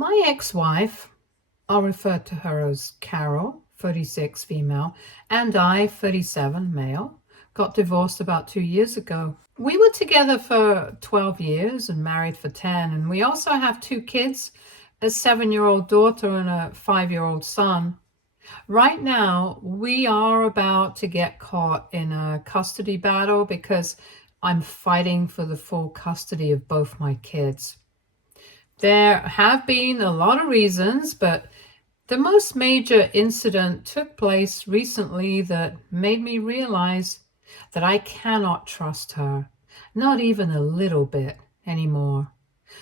My ex-wife, I'll refer to her as Carol, 36 female, and I, 37 male, got divorced about 2 years ago. We were together for 12 years and married for 10, and we also have two kids, a 7-year-old daughter and a 5-year-old son. Right now, we are about to get caught in a custody battle because I'm fighting for the full custody of both my kids. There have been a lot of reasons, but the most major incident took place recently that made me realize that I cannot trust her, not even a little bit anymore.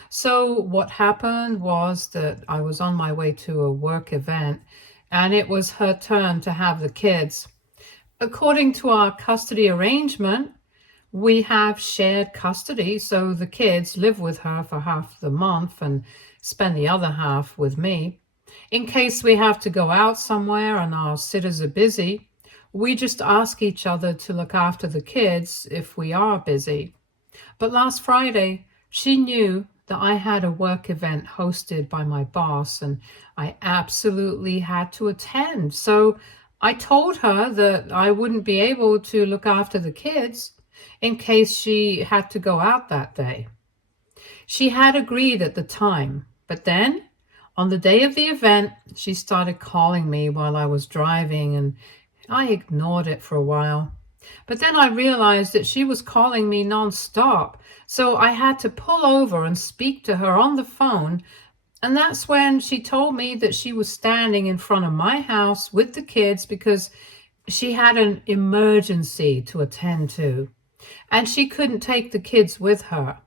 So what happened was that I was on my way to a work event and it was her turn to have the kids. According to our custody arrangement, we have shared custody, so the kids live with her for half the month and spend the other half with me. In case we have to go out somewhere and our sitters are busy, we just ask each other to look after the kids if we are busy. But last Friday, she knew that I had a work event hosted by my boss and I absolutely had to attend. So I told her that I wouldn't be able to look after the kids in case she had to go out that day. She had agreed at the time, but then on the day of the event, she started calling me while I was driving and I ignored it for a while. But then I realized that she was calling me nonstop, so I had to pull over and speak to her on the phone. And that's when she told me that she was standing in front of my house with the kids because she had an emergency to attend to, and she couldn't take the kids with her.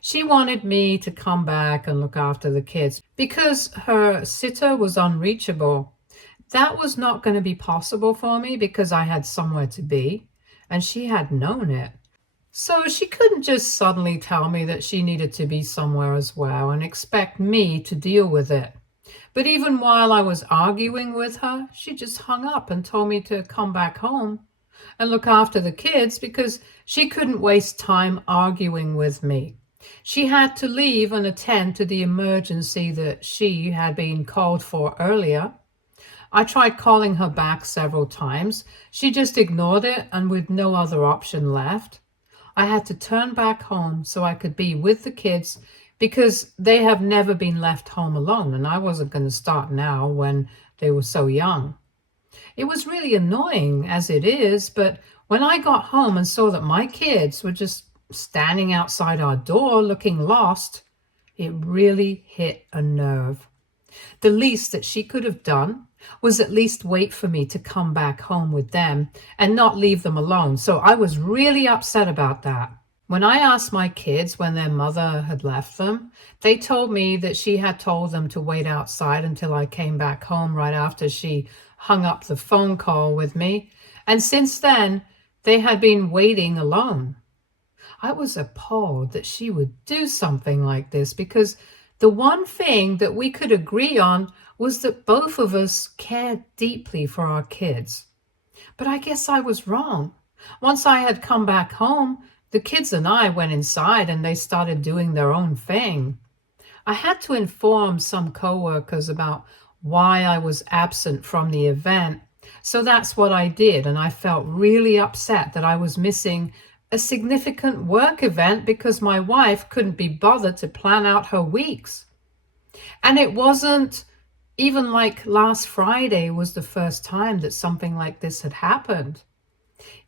She wanted me to come back and look after the kids because her sitter was unreachable. That was not going to be possible for me because I had somewhere to be, and she had known it. So she couldn't just suddenly tell me that she needed to be somewhere as well and expect me to deal with it. But even while I was arguing with her, she just hung up and told me to come back home and look after the kids because she couldn't waste time arguing with me. She had to leave and attend to the emergency that she had been called for earlier. I tried calling her back several times. She just ignored it, and with no other option left, I had to turn back home so I could be with the kids because they have never been left home alone, and I wasn't going to start now when they were so young. It was really annoying as it is, but when I got home and saw that my kids were just standing outside our door looking lost, it really hit a nerve. The least that she could have done was at least wait for me to come back home with them and not leave them alone. So I was really upset about that. When I asked my kids when their mother had left them, they told me that she had told them to wait outside until I came back home right after she hung up the phone call with me. And since then, they had been waiting alone. I was appalled that she would do something like this because the one thing that we could agree on was that both of us cared deeply for our kids. But I guess I was wrong. Once I had come back home, the kids and I went inside and they started doing their own thing. I had to inform some coworkers about why I was absent from the event. So that's what I did, and I felt really upset that I was missing a significant work event because my wife couldn't be bothered to plan out her weeks. And it wasn't even like last Friday was the first time that something like this had happened.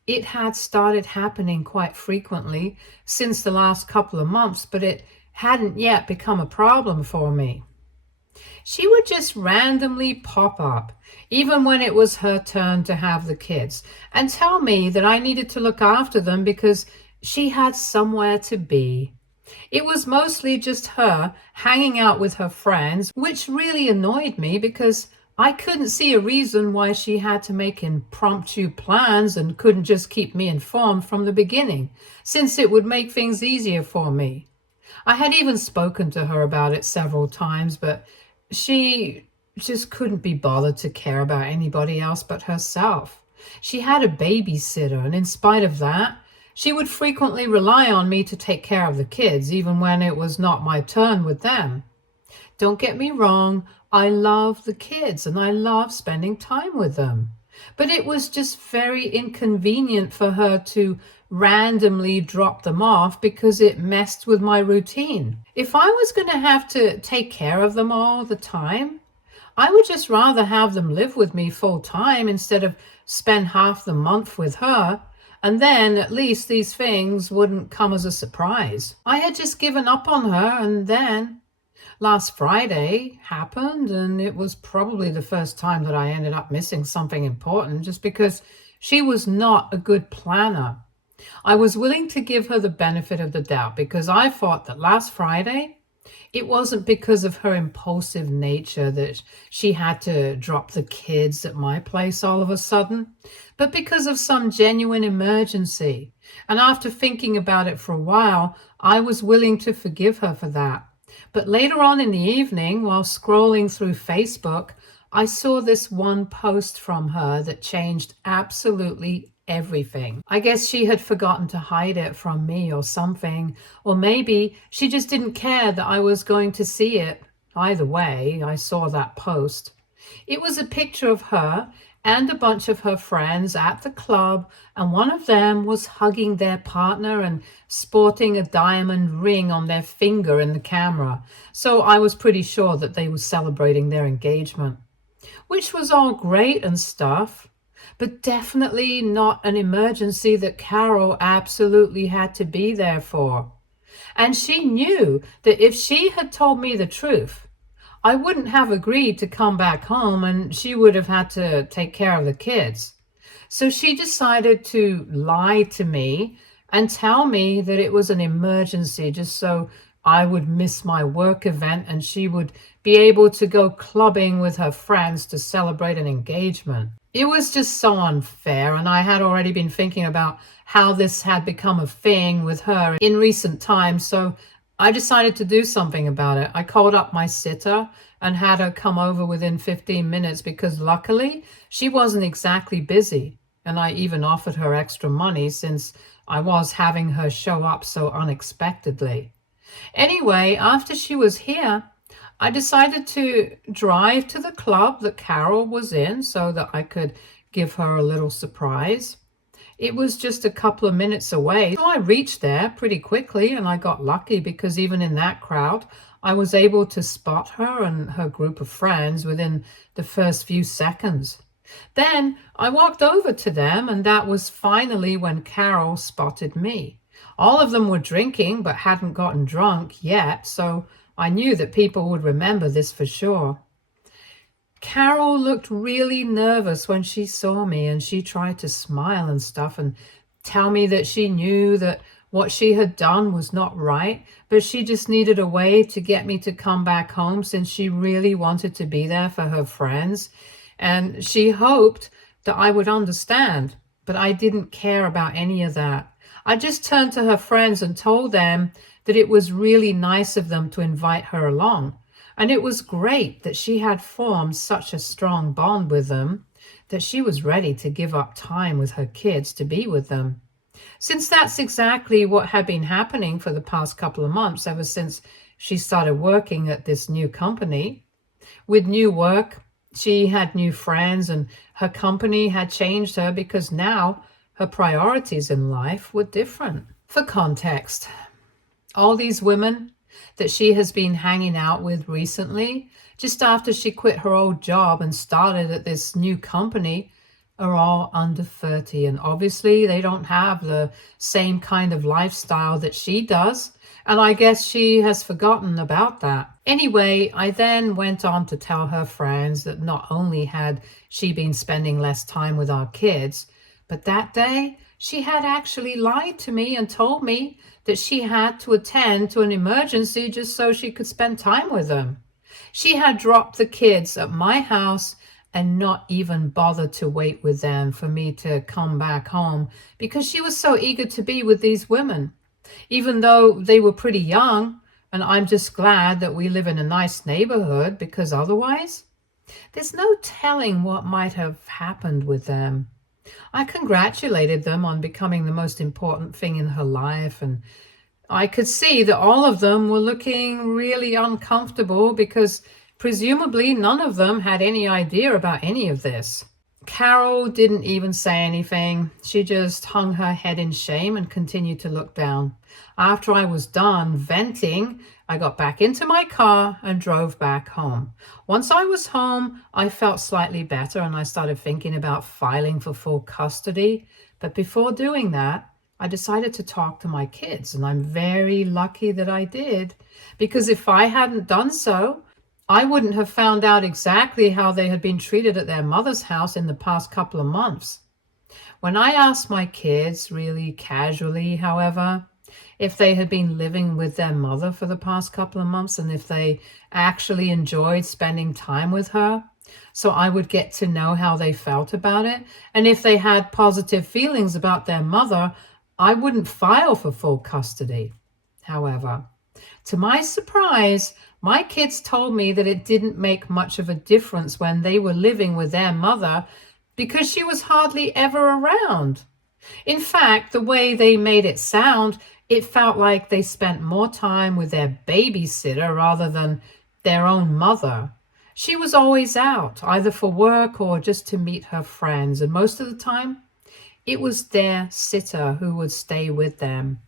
It had started happening quite frequently since the last couple of months, but it hadn't yet become a problem for me. She would just randomly pop up, even when it was her turn to have the kids, and tell me that I needed to look after them because she had somewhere to be. It was mostly just her hanging out with her friends, which really annoyed me because I couldn't see a reason why she had to make impromptu plans and couldn't just keep me informed from the beginning, since it would make things easier for me. I had even spoken to her about it several times, but she just couldn't be bothered to care about anybody else but herself. She had a babysitter, and in spite of that, she would frequently rely on me to take care of the kids, even when it was not my turn with them. Don't get me wrong, I love the kids and I love spending time with them. But it was just very inconvenient for her to randomly drop them off because it messed with my routine. If I was going to have to take care of them all the time, I would just rather have them live with me full time instead of spend half the month with her. And then at least these things wouldn't come as a surprise. I had just given up on her, and then last Friday happened, and it was probably the first time that I ended up missing something important just because she was not a good planner. I was willing to give her the benefit of the doubt because I thought that last Friday, it wasn't because of her impulsive nature that she had to drop the kids at my place all of a sudden, but because of some genuine emergency. And after thinking about it for a while, I was willing to forgive her for that. But later on in the evening, while scrolling through Facebook, I saw this one post from her that changed absolutely everything. I guess she had forgotten to hide it from me or something, or maybe she just didn't care that I was going to see it. Either way, I saw that post. It was a picture of her and a bunch of her friends at the club, and one of them was hugging their partner and sporting a diamond ring on their finger in the camera. So I was pretty sure that they were celebrating their engagement, which was all great and stuff, but definitely not an emergency that Carol absolutely had to be there for. And she knew that if she had told me the truth, I wouldn't have agreed to come back home and she would have had to take care of the kids. So she decided to lie to me and tell me that it was an emergency just so I would miss my work event and she would be able to go clubbing with her friends to celebrate an engagement. It was just so unfair, and I had already been thinking about how this had become a thing with her in recent times, so I decided to do something about it. I called up my sitter and had her come over within 15 minutes because luckily she wasn't exactly busy, and I even offered her extra money since I was having her show up so unexpectedly. Anyway, after she was here, I decided to drive to the club that Carol was in so that I could give her a little surprise. It was just a couple of minutes away, so I reached there pretty quickly, and I got lucky because even in that crowd, I was able to spot her and her group of friends within the first few seconds. Then I walked over to them, and that was finally when Carol spotted me. All of them were drinking but hadn't gotten drunk yet, so I knew that people would remember this for sure. Carol looked really nervous when she saw me, and she tried to smile and stuff and tell me that she knew that what she had done was not right, but she just needed a way to get me to come back home since she really wanted to be there for her friends. And she hoped that I would understand, but I didn't care about any of that. I just turned to her friends and told them that it was really nice of them to invite her along. And it was great that she had formed such a strong bond with them that she was ready to give up time with her kids to be with them. Since that's exactly what had been happening for the past couple of months, ever since she started working at this new company. With new work, she had new friends, and her company had changed her because now her priorities in life were different. For context, all these women that she has been hanging out with recently, just after she quit her old job and started at this new company, are all under 30. And obviously they don't have the same kind of lifestyle that she does. And I guess she has forgotten about that. Anyway, I then went on to tell her friends that not only had she been spending less time with our kids, but that day she had actually lied to me and told me that she had to attend to an emergency just so she could spend time with them. She had dropped the kids at my house and not even bothered to wait with them for me to come back home because she was so eager to be with these women, even though they were pretty young. And I'm just glad that we live in a nice neighborhood because otherwise, there's no telling what might have happened with them. I congratulated them on becoming the most important thing in her life, and I could see that all of them were looking really uncomfortable because presumably none of them had any idea about any of this. Carol didn't even say anything. She just hung her head in shame and continued to look down. After I was done venting, I got back into my car and drove back home. Once I was home, I felt slightly better and I started thinking about filing for full custody. But before doing that, I decided to talk to my kids, and I'm very lucky that I did, because if I hadn't done so, I wouldn't have found out exactly how they had been treated at their mother's house in the past couple of months. When I asked my kids, really casually, however, if they had been living with their mother for the past couple of months and if they actually enjoyed spending time with her, so I would get to know how they felt about it, and if they had positive feelings about their mother, I wouldn't file for full custody. However, to my surprise, my kids told me that it didn't make much of a difference when they were living with their mother because she was hardly ever around. In fact, the way they made it sound, it felt like they spent more time with their babysitter rather than their own mother. She was always out, either for work or just to meet her friends, and most of the time, it was their sitter who would stay with them.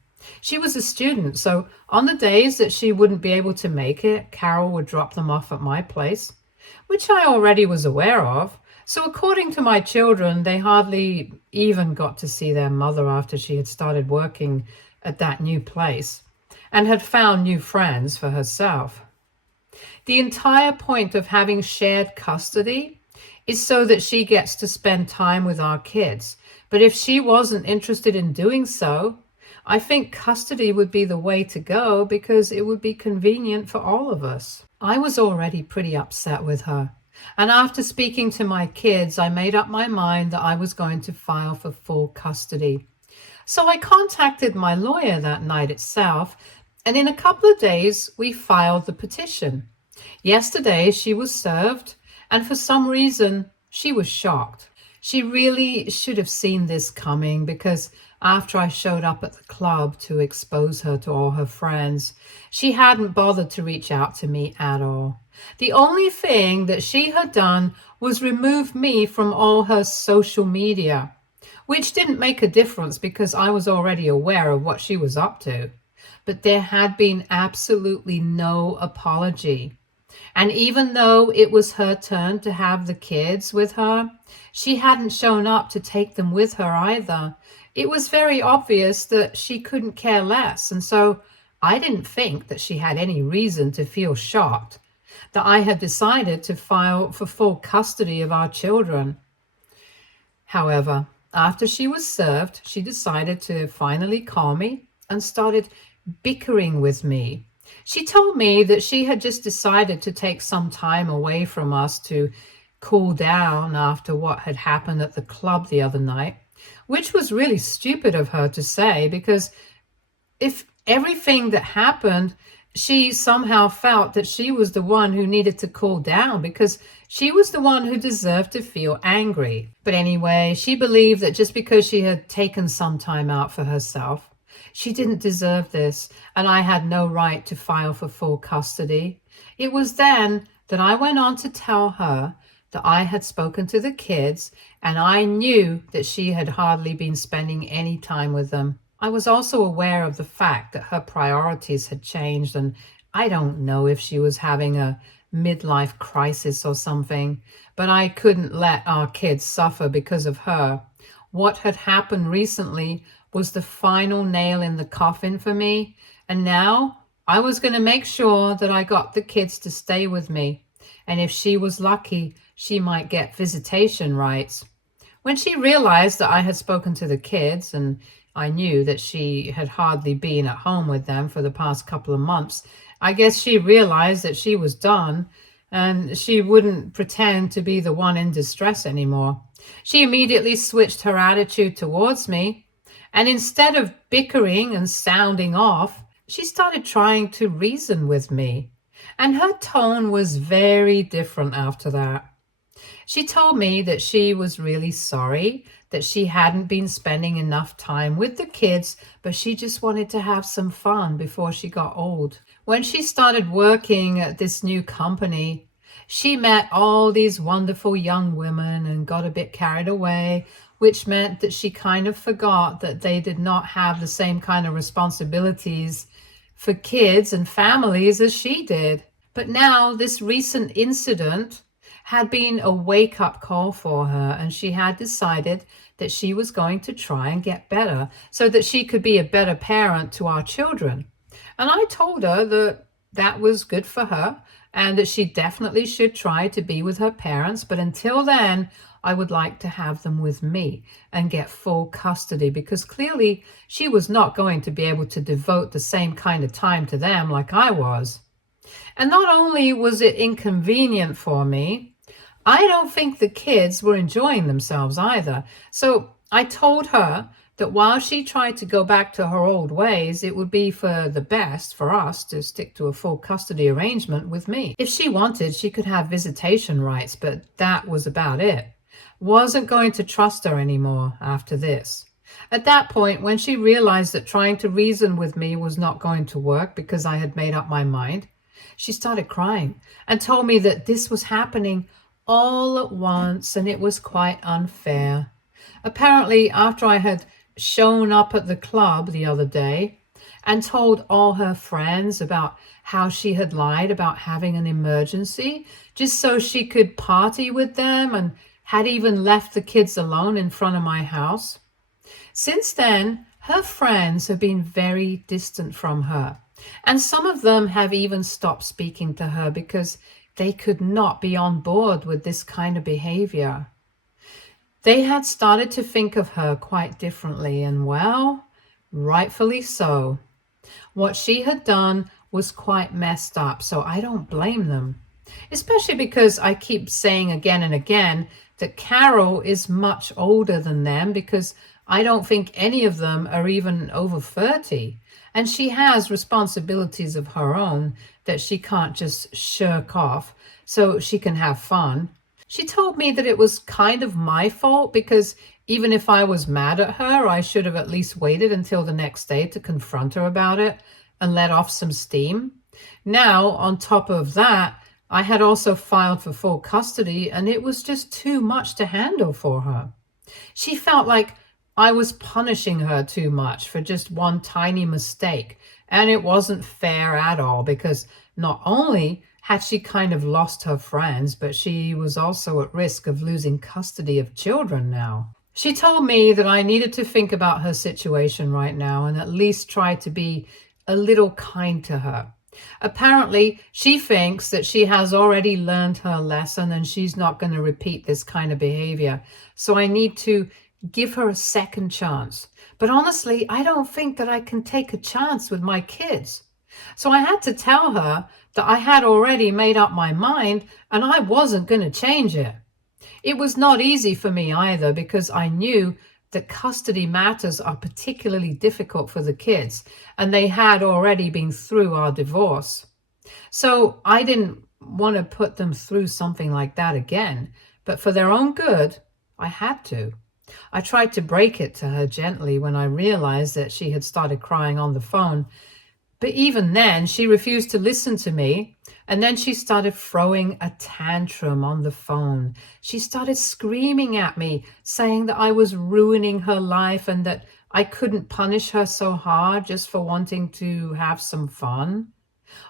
She was a student, so on the days that she wouldn't be able to make it, Carol would drop them off at my place, which I already was aware of. So according to my children, they hardly even got to see their mother after she had started working at that new place and had found new friends for herself. The entire point of having shared custody is so that she gets to spend time with our kids. But if she wasn't interested in doing so, I think custody would be the way to go because it would be convenient for all of us. I was already pretty upset with her. And after speaking to my kids, I made up my mind that I was going to file for full custody. So I contacted my lawyer that night itself, and in a couple of days, we filed the petition. Yesterday, she was served, and for some reason, she was shocked. She really should have seen this coming because after I showed up at the club to expose her to all her friends, she hadn't bothered to reach out to me at all. The only thing that she had done was remove me from all her social media, which didn't make a difference because I was already aware of what she was up to. But there had been absolutely no apology. And even though it was her turn to have the kids with her, she hadn't shown up to take them with her either. It was very obvious that she couldn't care less, and so I didn't think that she had any reason to feel shocked that I had decided to file for full custody of our children. However, after she was served, she decided to finally call me and started bickering with me. She told me that she had just decided to take some time away from us to cool down after what had happened at the club the other night, which was really stupid of her to say because if everything that happened, she somehow felt that she was the one who needed to cool down because she was the one who deserved to feel angry. But anyway, she believed that just because she had taken some time out for herself, she didn't deserve this, and I had no right to file for full custody. It was then that I went on to tell her that I had spoken to the kids, and I knew that she had hardly been spending any time with them. I was also aware of the fact that her priorities had changed, and I don't know if she was having a midlife crisis or something, but I couldn't let our kids suffer because of her. What had happened recently was the final nail in the coffin for me, and now I was going to make sure that I got the kids to stay with me, and if she was lucky, she might get visitation rights. When she realized that I had spoken to the kids, and I knew that she had hardly been at home with them for the past couple of months, I guess she realized that she was done, and she wouldn't pretend to be the one in distress anymore. She immediately switched her attitude towards me, and instead of bickering and sounding off, she started trying to reason with me. And her tone was very different after that. She told me that she was really sorry that she hadn't been spending enough time with the kids, but she just wanted to have some fun before she got old. When she started working at this new company, she met all these wonderful young women and got a bit carried away, which meant that she kind of forgot that they did not have the same kind of responsibilities for kids and families as she did. But now, this recent incident had been a wake-up call for her, and she had decided that she was going to try and get better so that she could be a better parent to our children. And I told her that that was good for her and that she definitely should try to be with her parents. But until then, I would like to have them with me and get full custody, because clearly she was not going to be able to devote the same kind of time to them like I was. And not only was it inconvenient for me, I don't think the kids were enjoying themselves either. So I told her that while she tried to go back to her old ways, it would be for the best for us to stick to a full custody arrangement with me. If she wanted, she could have visitation rights, but that was about it. Wasn't going to trust her anymore after this. At that point, when she realized that trying to reason with me was not going to work because I had made up my mind, she started crying and told me that this was happening all at once and it was quite unfair. Apparently, after I had shown up at the club the other day and told all her friends about how she had lied about having an emergency just so she could party with them, and had even left the kids alone in front of my house. Since then, her friends have been very distant from her, and some of them have even stopped speaking to her because they could not be on board with this kind of behavior. They had started to think of her quite differently, and well, rightfully so. What she had done was quite messed up, so I don't blame them. Especially because I keep saying again and again that Carol is much older than them, because I don't think any of them are even over 30. And she has responsibilities of her own that she can't just shirk off so she can have fun. She told me that it was kind of my fault because even if I was mad at her, I should have at least waited until the next day to confront her about it and let off some steam. Now, on top of that, I had also filed for full custody, and it was just too much to handle for her. She felt like I was punishing her too much for just one tiny mistake, and it wasn't fair at all, because not only had she kind of lost her friends, but she was also at risk of losing custody of children now. She told me that I needed to think about her situation right now and at least try to be a little kind to her. Apparently, she thinks that she has already learned her lesson and she's not going to repeat this kind of behavior. So I need to give her a second chance. But honestly, I don't think that I can take a chance with my kids. So I had to tell her that I had already made up my mind and I wasn't going to change it. It was not easy for me either, because I knew that custody matters are particularly difficult for the kids, and they had already been through our divorce. So I didn't want to put them through something like that again, but for their own good, I had to. I tried to break it to her gently when I realized that she had started crying on the phone. But even then, she refused to listen to me. And then she started throwing a tantrum on the phone. She started screaming at me, saying that I was ruining her life and that I couldn't punish her so hard just for wanting to have some fun.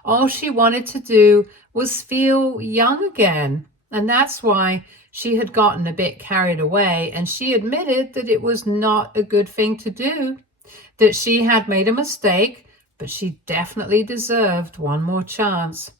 All she wanted to do was feel young again. And that's why she had gotten a bit carried away. And she admitted that it was not a good thing to do, that she had made a mistake, but she definitely deserved one more chance.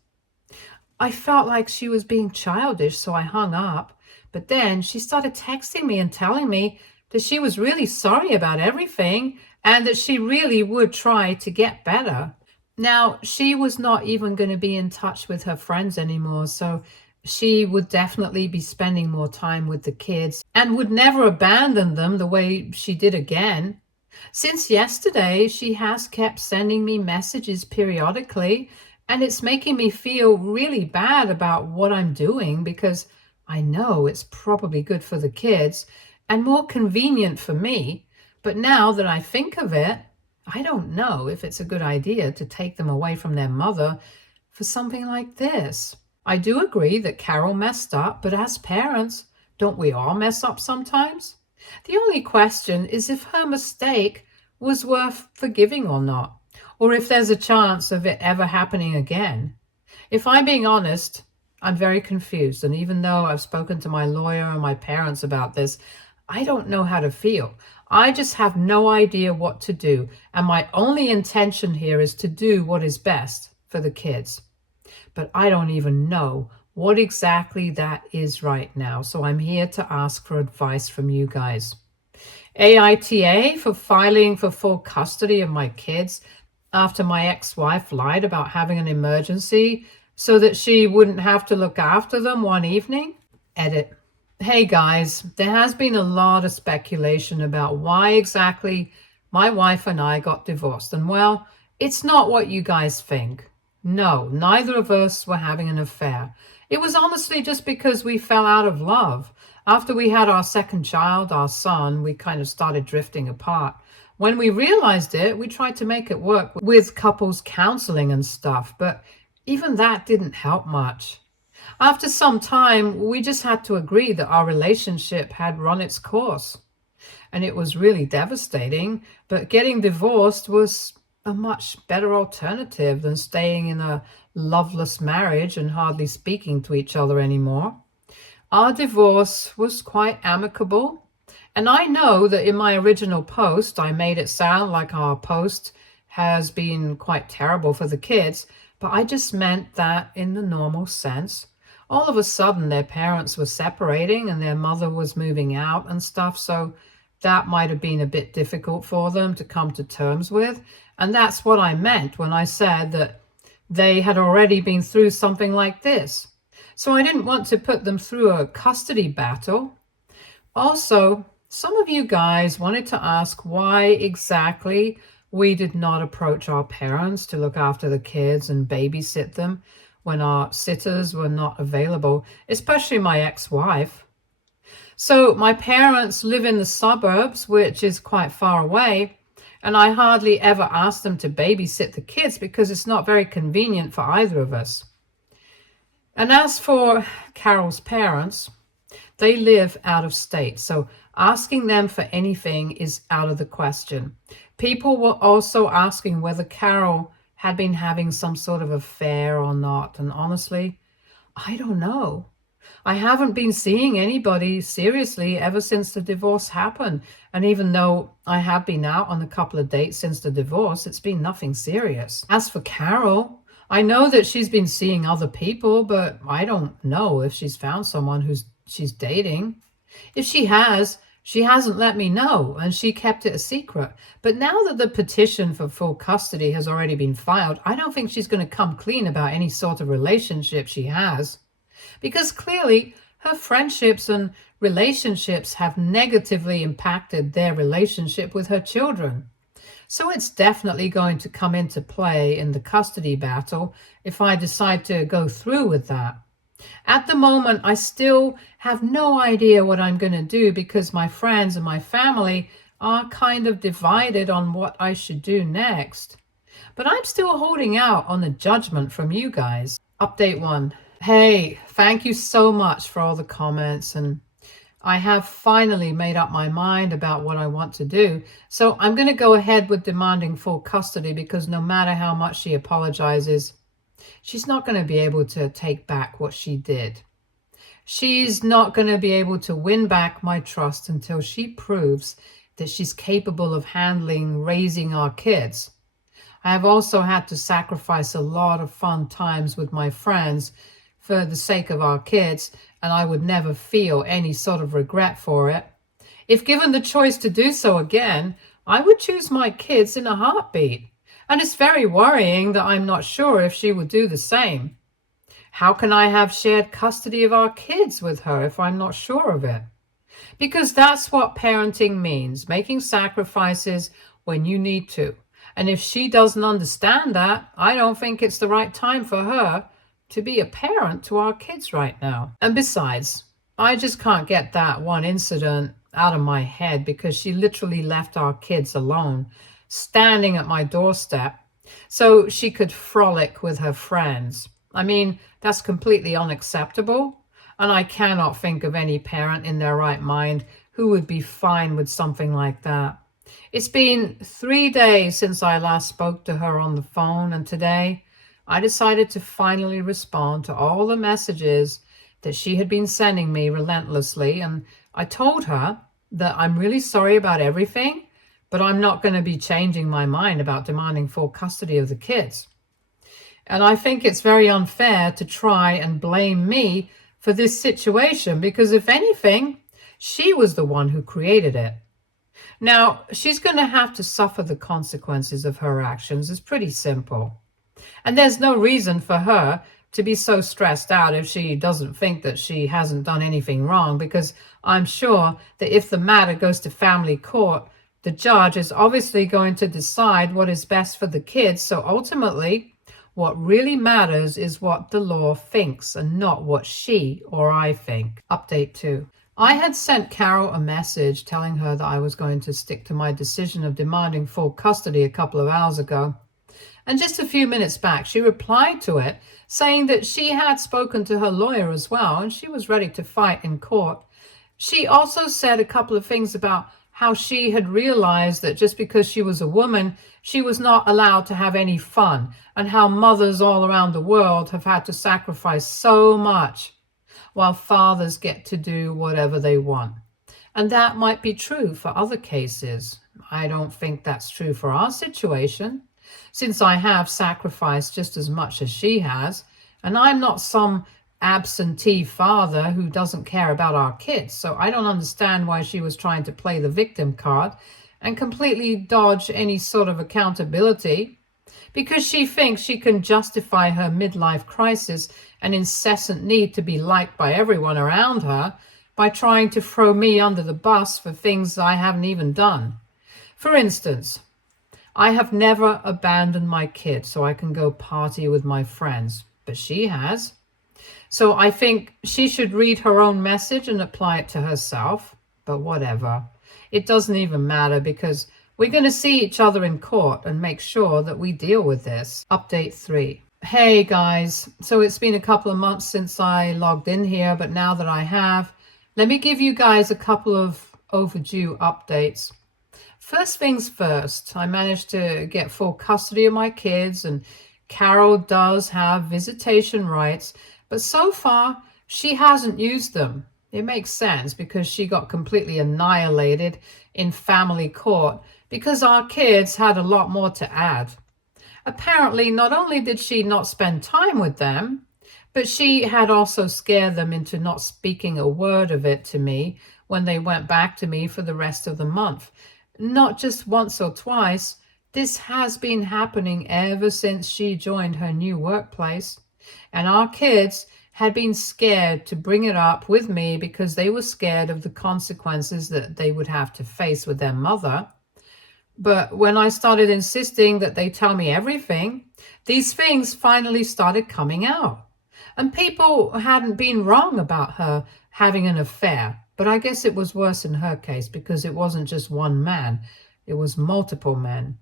I felt like she was being childish, so I hung up. But then she started texting me and telling me that she was really sorry about everything and that she really would try to get better. Now, she was not even going to be in touch with her friends anymore, so she would definitely be spending more time with the kids and would never abandon them the way she did again. Since yesterday, she has kept sending me messages periodically, and it's making me feel really bad about what I'm doing, because I know it's probably good for the kids and more convenient for me, but now that I think of it, I don't know if it's a good idea to take them away from their mother for something like this. I do agree that Carol messed up, but as parents, don't we all mess up sometimes? The only question is if her mistake was worth forgiving or not, or if there's a chance of it ever happening again. If I'm being honest, I'm very confused, and even though I've spoken to my lawyer and my parents about this, I don't know how to feel. I just have no idea what to do, and my only intention here is to do what is best for the kids. But I don't even know what exactly that is right now, so I'm here to ask for advice from you guys. AITA for filing for full custody of my kids after my ex-wife lied about having an emergency so that she wouldn't have to look after them one evening? Edit. Hey guys, there has been a lot of speculation about why exactly my wife and I got divorced. And well, it's not what you guys think. No, neither of us were having an affair. It was honestly just because we fell out of love. After we had our second child, our son, we kind of started drifting apart. When we realized it, we tried to make it work with couples counseling and stuff, but even that didn't help much. After some time, we just had to agree that our relationship had run its course. And it was really devastating, but getting divorced was a much better alternative than staying in a loveless marriage and hardly speaking to each other anymore. Our divorce was quite amicable, and I know that in my original post, I made it sound like our post has been quite terrible for the kids, but I just meant that in the normal sense. All of a sudden, their parents were separating and their mother was moving out and stuff, so that might have been a bit difficult for them to come to terms with. And that's what I meant when I said that they had already been through something like this. So I didn't want to put them through a custody battle. Also, some of you guys wanted to ask why exactly we did not approach our parents to look after the kids and babysit them when our sitters were not available, especially my ex-wife. So my parents live in the suburbs, which is quite far away, and I hardly ever ask them to babysit the kids because it's not very convenient for either of us. And as for Carol's parents, they live out of state, so asking them for anything is out of the question. People were also asking whether Carol had been having some sort of affair or not, and honestly, I don't know. I haven't been seeing anybody seriously ever since the divorce happened, and even though I have been out on a couple of dates since the divorce, it's been nothing serious. As for Carol, I know that she's been seeing other people, but I don't know if she's found someone she's dating. If she has, she hasn't let me know, and she kept it a secret. But now that the petition for full custody has already been filed, I don't think she's going to come clean about any sort of relationship she has. Because clearly her friendships and relationships have negatively impacted their relationship with her children. So it's definitely going to come into play in the custody battle if I decide to go through with that. At the moment, I still have no idea what I'm going to do because my friends and my family are kind of divided on what I should do next. But I'm still holding out on a judgment from you guys. Update 1. Hey, thank you so much for all the comments, and I have finally made up my mind about what I want to do. So I'm going to go ahead with demanding full custody because no matter how much she apologizes, she's not going to be able to take back what she did. She's not going to be able to win back my trust until she proves that she's capable of handling raising our kids. I have also had to sacrifice a lot of fun times with my friends for the sake of our kids, and I would never feel any sort of regret for it. If given the choice to do so again, I would choose my kids in a heartbeat. And it's very worrying that I'm not sure if she would do the same. How can I have shared custody of our kids with her if I'm not sure of it? Because that's what parenting means, making sacrifices when you need to. And if she doesn't understand that, I don't think it's the right time for her to be a parent to our kids right now. And besides, I just can't get that one incident out of my head because she literally left our kids alone, standing at my doorstep, so she could frolic with her friends. I mean, that's completely unacceptable, and I cannot think of any parent in their right mind who would be fine with something like that. It's been 3 days since I last spoke to her on the phone, and today I decided to finally respond to all the messages that she had been sending me relentlessly. And I told her that I'm really sorry about everything, but I'm not going to be changing my mind about demanding full custody of the kids. And I think it's very unfair to try and blame me for this situation because, if anything, she was the one who created it. Now, she's going to have to suffer the consequences of her actions. It's pretty simple. And there's no reason for her to be so stressed out if she doesn't think that she hasn't done anything wrong, because I'm sure that if the matter goes to family court, the judge is obviously going to decide what is best for the kids. So ultimately, what really matters is what the law thinks and not what she or I think. Update 2. I had sent Carol a message telling her that I was going to stick to my decision of demanding full custody a couple of hours ago. And just a few minutes back, she replied to it, saying that she had spoken to her lawyer as well, and she was ready to fight in court. She also said a couple of things about how she had realized that just because she was a woman, she was not allowed to have any fun, and how mothers all around the world have had to sacrifice so much, while fathers get to do whatever they want. And that might be true for other cases. I don't think that's true for our situation, since I have sacrificed just as much as she has, and I'm not some absentee father who doesn't care about our kids. So I don't understand why she was trying to play the victim card and completely dodge any sort of accountability, because she thinks she can justify her midlife crisis and incessant need to be liked by everyone around her by trying to throw me under the bus for things I haven't even done. For instance, I have never abandoned my kid so I can go party with my friends, but she has. So I think she should read her own message and apply it to herself. But whatever. It doesn't even matter because we're going to see each other in court and make sure that we deal with this. Update 3. Hey guys, so it's been a couple of months since I logged in here, but now that I have, let me give you guys a couple of overdue updates. First things first, I managed to get full custody of my kids, and Carol does have visitation rights, but so far she hasn't used them. It makes sense because she got completely annihilated in family court because our kids had a lot more to add. Apparently, not only did she not spend time with them, but she had also scared them into not speaking a word of it to me when they went back to me for the rest of the month. Not just once or twice. This has been happening ever since she joined her new workplace. And our kids had been scared to bring it up with me because they were scared of the consequences that they would have to face with their mother. But when I started insisting that they tell me everything, these things finally started coming out. And people hadn't been wrong about her having an affair. But I guess it was worse in her case because it wasn't just one man, it was multiple men.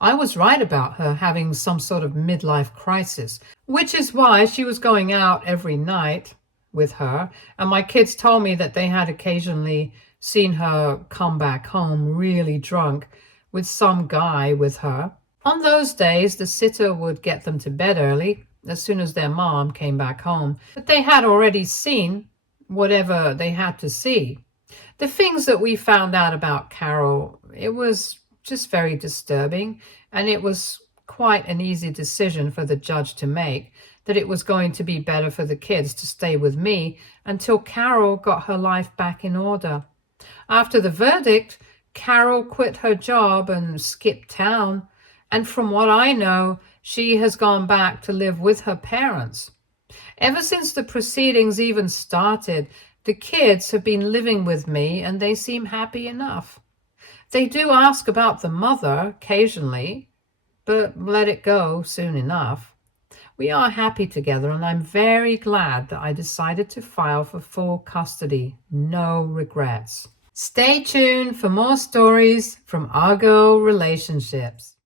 I was right about her having some sort of midlife crisis, which is why she was going out every night with her. And my kids told me that they had occasionally seen her come back home really drunk with some guy with her. On those days, the sitter would get them to bed early as soon as their mom came back home. But they had already seen whatever they had to see. The things that we found out about Carol, it was just very disturbing, and it was quite an easy decision for the judge to make, that it was going to be better for the kids to stay with me until Carol got her life back in order. After the verdict, Carol quit her job and skipped town, and from what I know, she has gone back to live with her parents. Ever since the proceedings even started, the kids have been living with me and they seem happy enough. They do ask about the mother occasionally, but let it go soon enough. We are happy together, and I'm very glad that I decided to file for full custody. No regrets. Stay tuned for more stories from our girl relationships.